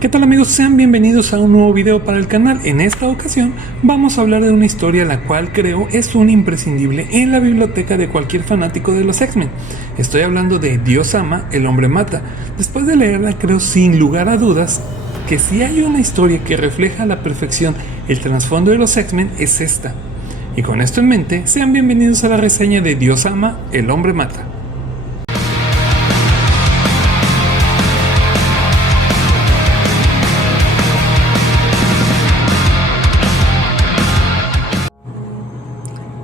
¿Qué tal amigos? Sean bienvenidos a un nuevo video para el canal. En esta ocasión vamos a hablar de una historia la cual creo es un imprescindible en la biblioteca de cualquier fanático de los X-Men. Estoy hablando de Dios ama, el hombre mata. Después de leerla creo sin lugar a dudas que si hay una historia que refleja a la perfección el trasfondo de los X-Men es esta. Y con esto en mente, sean bienvenidos a la reseña de Dios ama, el hombre mata.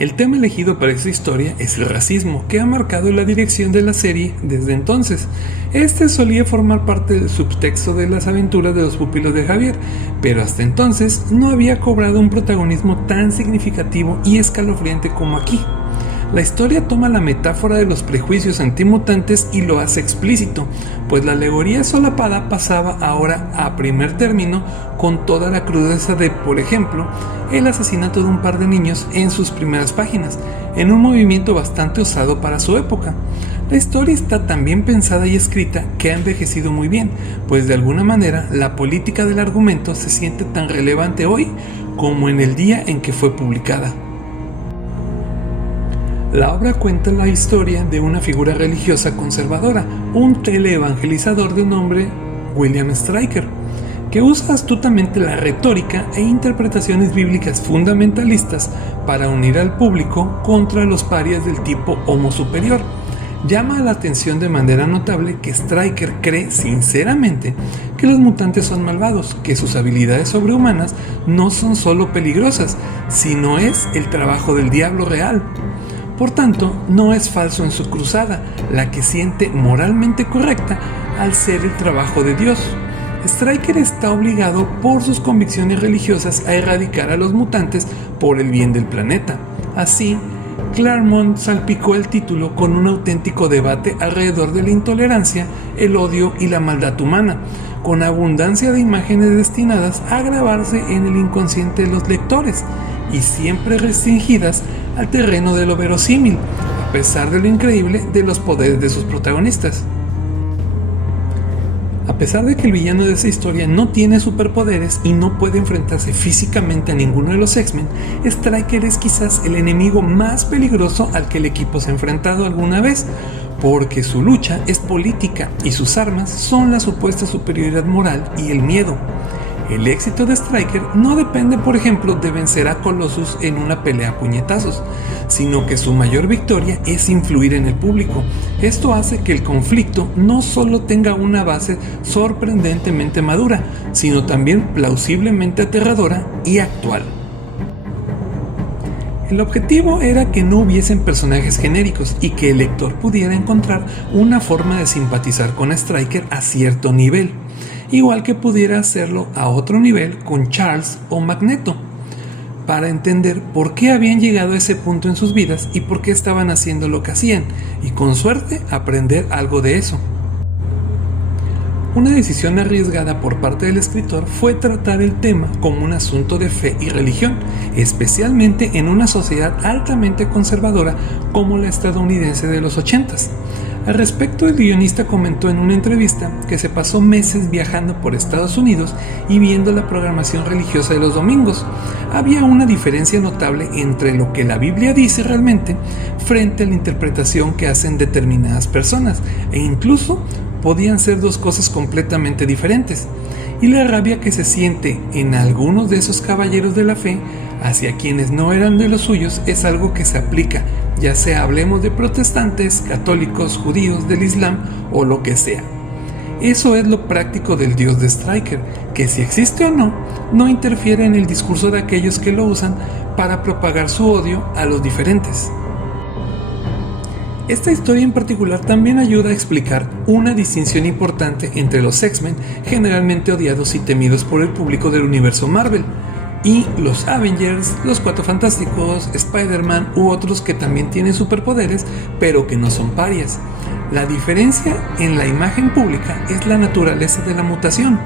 El tema elegido para esta historia es el racismo, que ha marcado la dirección de la serie desde entonces. Este solía formar parte del subtexto de las aventuras de los pupilos de Javier, pero hasta entonces no había cobrado un protagonismo tan significativo y escalofriante como aquí. La historia toma la metáfora de los prejuicios antimutantes y lo hace explícito, pues la alegoría solapada pasaba ahora a primer término con toda la crudeza de, por ejemplo, el asesinato de un par de niños en sus primeras páginas, en un movimiento bastante osado para su época. La historia está tan bien pensada y escrita que ha envejecido muy bien, pues de alguna manera la política del argumento se siente tan relevante hoy como en el día en que fue publicada. La obra cuenta la historia de una figura religiosa conservadora, un teleevangelizador de nombre William Stryker, que usa astutamente la retórica e interpretaciones bíblicas fundamentalistas para unir al público contra los parias del tipo homo superior. Llama la atención de manera notable que Stryker cree sinceramente que los mutantes son malvados, que sus habilidades sobrehumanas no son solo peligrosas, sino es el trabajo del diablo real. Por tanto, no es falso en su cruzada, la que siente moralmente correcta al ser el trabajo de Dios. Stryker está obligado por sus convicciones religiosas a erradicar a los mutantes por el bien del planeta. Así, Claremont salpicó el título con un auténtico debate alrededor de la intolerancia, el odio y la maldad humana, con abundancia de imágenes destinadas a grabarse en el inconsciente de los lectores y siempre restringidas al terreno de lo verosímil, a pesar de lo increíble de los poderes de sus protagonistas. A pesar de que el villano de esa historia no tiene superpoderes y no puede enfrentarse físicamente a ninguno de los X-Men, Stryker es quizás el enemigo más peligroso al que el equipo se ha enfrentado alguna vez, porque su lucha es política y sus armas son la supuesta superioridad moral y el miedo. El éxito de Stryker no depende, por ejemplo, de vencer a Colossus en una pelea a puñetazos, sino que su mayor victoria es influir en el público. Esto hace que el conflicto no solo tenga una base sorprendentemente madura, sino también plausiblemente aterradora y actual. El objetivo era que no hubiesen personajes genéricos y que el lector pudiera encontrar una forma de simpatizar con Stryker a cierto nivel, igual que pudiera hacerlo a otro nivel con Charles o Magneto, para entender por qué habían llegado a ese punto en sus vidas y por qué estaban haciendo lo que hacían, y con suerte aprender algo de eso. Una decisión arriesgada por parte del escritor fue tratar el tema como un asunto de fe y religión, especialmente en una sociedad altamente conservadora como la estadounidense de los 80s. Al respecto, el guionista comentó en una entrevista que se pasó meses viajando por Estados Unidos y viendo la programación religiosa de los domingos. Había una diferencia notable entre lo que la Biblia dice realmente frente a la interpretación que hacen determinadas personas, e incluso podían ser dos cosas completamente diferentes. Y la rabia que se siente en algunos de esos caballeros de la fe hacia quienes no eran de los suyos es algo que se aplica, ya sea hablemos de protestantes, católicos, judíos, del Islam o lo que sea. Eso es lo práctico del Dios de Stryker, que si existe o no, no interfiere en el discurso de aquellos que lo usan para propagar su odio a los diferentes. Esta historia en particular también ayuda a explicar una distinción importante entre los X-Men, generalmente odiados y temidos por el público del universo Marvel, y los Avengers, los Cuatro Fantásticos, Spider-Man u otros que también tienen superpoderes, pero que no son parias. La diferencia en la imagen pública es la naturaleza de la mutación.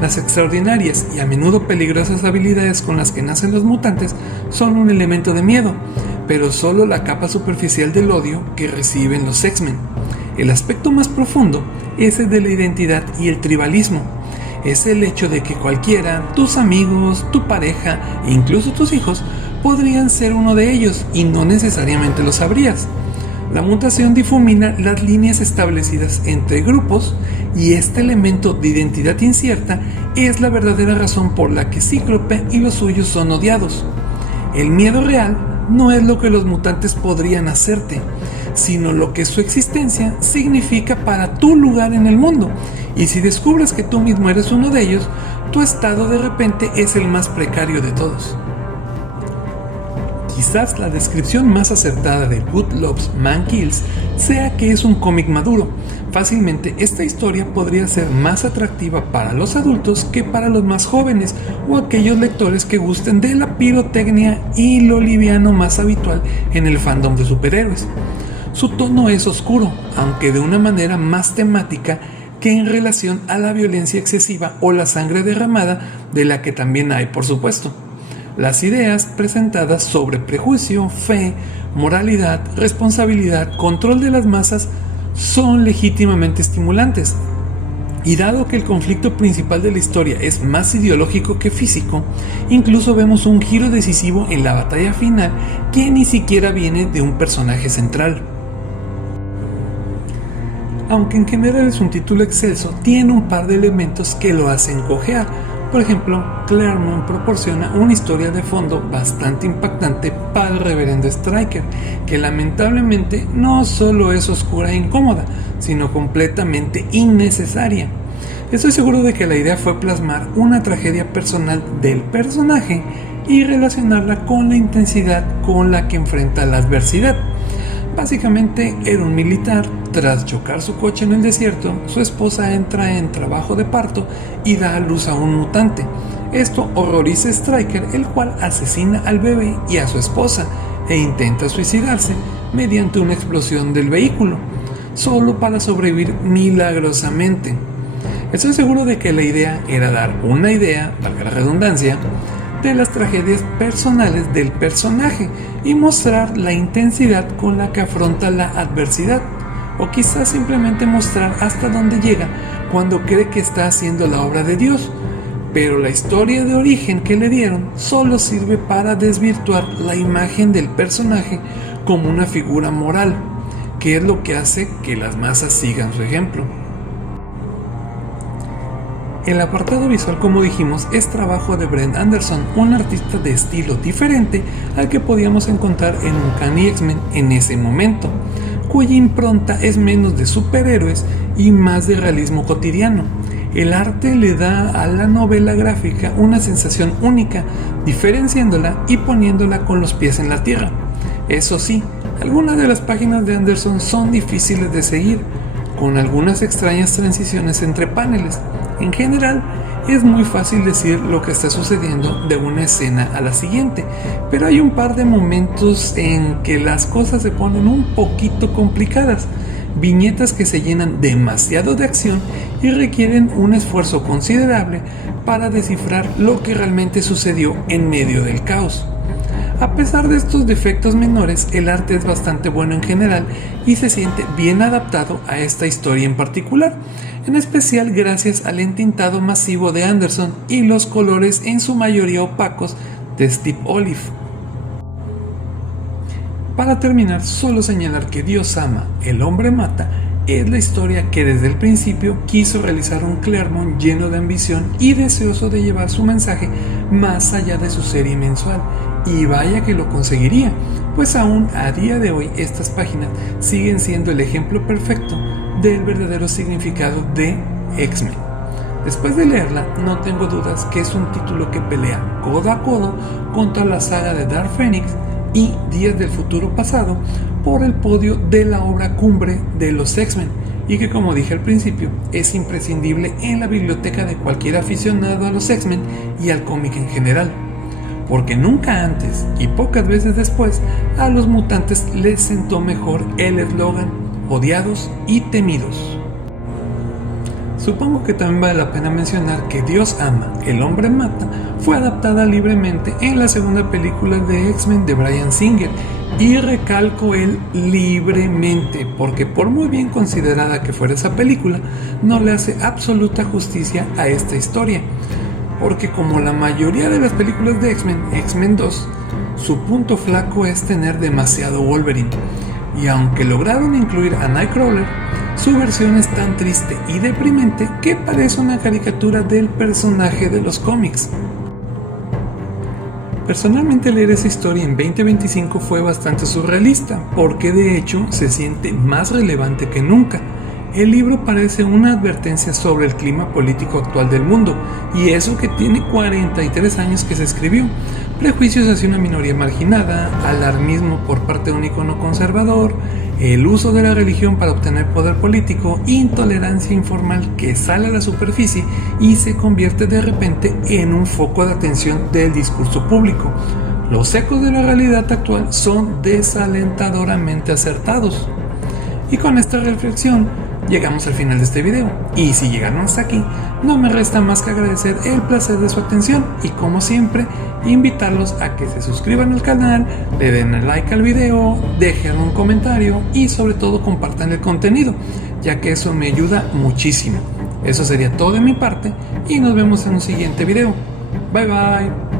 Las extraordinarias y a menudo peligrosas habilidades con las que nacen los mutantes son un elemento de miedo, pero solo la capa superficial del odio que reciben los X-Men. El aspecto más profundo es el de la identidad y el tribalismo. es el hecho de que cualquiera, tus amigos, tu pareja e incluso tus hijos, podrían ser uno de ellos y no necesariamente lo sabrías. La mutación difumina las líneas establecidas entre grupos y este elemento de identidad incierta es la verdadera razón por la que Cíclope y los suyos son odiados. El miedo real no es lo que los mutantes podrían hacerte, sino lo que su existencia significa para tu lugar en el mundo. Y si descubres que tú mismo eres uno de ellos, tu estado de repente es el más precario de todos. Quizás la descripción más acertada de Good Loves Man Kills sea que es un cómic maduro. Fácilmente esta historia podría ser más atractiva para los adultos que para los más jóvenes o aquellos lectores que gusten de la pirotecnia y lo liviano más habitual en el fandom de superhéroes. Su tono es oscuro, aunque de una manera más temática que en relación a la violencia excesiva o la sangre derramada, de la que también hay, por supuesto. Las ideas presentadas sobre prejuicio, fe, moralidad, responsabilidad, control de las masas son legítimamente estimulantes. Y dado que el conflicto principal de la historia es más ideológico que físico, incluso vemos un giro decisivo en la batalla final que ni siquiera viene de un personaje central. Aunque en general es un título excelso, tiene un par de elementos que lo hacen cojear. Por ejemplo, Claremont proporciona una historia de fondo bastante impactante para el reverendo Stryker, que lamentablemente no solo es oscura e incómoda, sino completamente innecesaria. Estoy seguro de que la idea fue plasmar una tragedia personal del personaje y relacionarla con la intensidad con la que enfrenta la adversidad. Básicamente era un militar. Tras chocar su coche en el desierto, su esposa entra en trabajo de parto y da a luz a un mutante. Esto horroriza a Stryker, el cual asesina al bebé y a su esposa e intenta suicidarse mediante una explosión del vehículo, solo para sobrevivir milagrosamente. Estoy seguro de que la idea era dar una idea, valga la redundancia, de las tragedias personales del personaje y mostrar la intensidad con la que afronta la adversidad, o quizás simplemente mostrar hasta dónde llega cuando cree que está haciendo la obra de Dios. Pero la historia de origen que le dieron solo sirve para desvirtuar la imagen del personaje como una figura moral, que es lo que hace que las masas sigan su ejemplo. El apartado visual, como dijimos, es trabajo de Brent Anderson, un artista de estilo diferente al que podíamos encontrar en Uncanny X-Men en ese momento, cuya impronta es menos de superhéroes y más de realismo cotidiano. El arte le da a la novela gráfica una sensación única, diferenciándola y poniéndola con los pies en la tierra. Eso sí, algunas de las páginas de Anderson son difíciles de seguir, con algunas extrañas transiciones entre paneles. En general, es muy fácil decir lo que está sucediendo de una escena a la siguiente, pero hay un par de momentos en que las cosas se ponen un poquito complicadas, viñetas que se llenan demasiado de acción y requieren un esfuerzo considerable para descifrar lo que realmente sucedió en medio del caos. A pesar de estos defectos menores, el arte es bastante bueno en general y se siente bien adaptado a esta historia en particular, en especial gracias al entintado masivo de Anderson y los colores en su mayoría opacos de Steve Olive. Para terminar, solo señalar que Dios ama, el hombre mata, es la historia que desde el principio quiso realizar un Claremont lleno de ambición y deseoso de llevar su mensaje más allá de su serie mensual. Y vaya que lo conseguiría, pues aún a día de hoy estas páginas siguen siendo el ejemplo perfecto del verdadero significado de X-Men. Después de leerla, no tengo dudas que es un título que pelea codo a codo contra la saga de Dark Phoenix y Días del Futuro Pasado por el podio de la obra cumbre de los X-Men, y que, como dije al principio, es imprescindible en la biblioteca de cualquier aficionado a los X-Men y al cómic en general, porque nunca antes y pocas veces después a los mutantes les sentó mejor el eslogan odiados y temidos. Supongo que también vale la pena mencionar que Dios ama, el hombre mata fue adaptada libremente en la segunda película de X-Men de Bryan Singer, Y recalco el libremente, porque por muy bien considerada que fuera esa película, no le hace absoluta justicia a esta historia. Porque como la mayoría de las películas de X-Men, X-Men 2, su punto flaco es tener demasiado Wolverine. Y aunque lograron incluir a Nightcrawler, su versión es tan triste y deprimente que parece una caricatura del personaje de los cómics. Personalmente leer esa historia en 2025 fue bastante surrealista, porque de hecho se siente más relevante que nunca. El libro parece una advertencia sobre el clima político actual del mundo, y eso que tiene 43 años que se escribió. Prejuicios hacia una minoría marginada, alarmismo por parte de un icono conservador, el uso de la religión para obtener poder político, intolerancia informal que sale a la superficie y se convierte de repente en un foco de atención del discurso público. Los ecos de la realidad actual son desalentadoramente acertados. Y con esta reflexión llegamos al final de este video, y si llegaron hasta aquí, no me resta más que agradecer el placer de su atención y como siempre, invitarlos a que se suscriban al canal, le den like al video, dejen un comentario y sobre todo compartan el contenido, ya que eso me ayuda muchísimo. Eso sería todo de mi parte y nos vemos en un siguiente video. Bye bye.